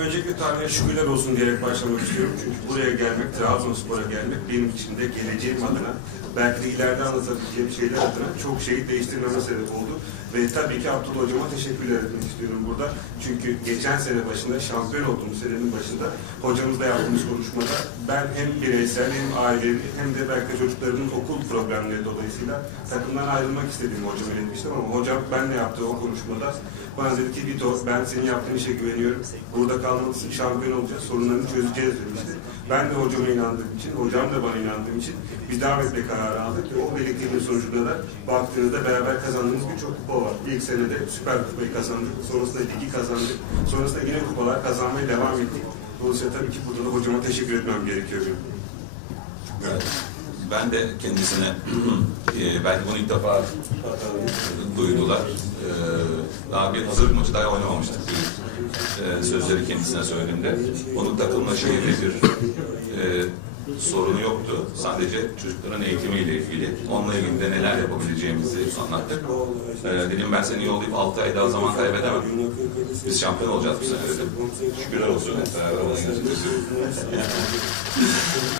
Öncelikle Tanrı'ya şükürler olsun diyerek başlamak istiyorum. Çünkü buraya gelmek, Trabzonspor'a gelmek benim için de geleceğim adına, belki de ileride anlatabileceğim şeyler adına çok şeyi değiştirmeme sebep oldu. Ve tabii ki Abdullah Hocam'a teşekkürler etmek istiyorum burada. Çünkü geçen sene başında, şampiyon olduğumuz senenin başında hocamızla yaptığımız konuşmada ben hem bireysel hem ailevi hem de belki çocuklarımın okul problemleri dolayısıyla takımdan ayrılmak istediğimi hocama iletmiştim ama hocam benle yaptığı o konuşmada bana dedi ki Vito ben senin yaptığın işe güveniyorum. Burada kalmalısın, şampiyon olacağız, sorunlarını çözeceğiz demişti. Ben de hocama inandığım için, hocam da bana inandığım için biz devam etme aldık ve o birlikteliğin sonucunda da baktığınızda beraber kazandığımız birçok kupa var. İlk senede Süper Kupayı kazandık, sonrasında ligi kazandık, sonrasında yine kupalar kazanmaya devam ettik. Dolayısıyla tabii ki burada da hocama teşekkür etmem gerekiyor. Evet. Ben de kendisine e, belki bunu ilk defa duydular. E, daha bir hazır maçı daha oynamamıştık. E, sözleri kendisine söylediğimde onun takılma şeyinde bir e, sorunu yoktu. Sadece çocukların eğitimiyle ilgili. Onunla ilgili de neler yapabileceğimizi anlattık. E, dedim ben seni yollayıp 6 ay daha zaman kaybedemem. Biz şampiyon olacağız bu sene dedim. Şükürler olsun. Hep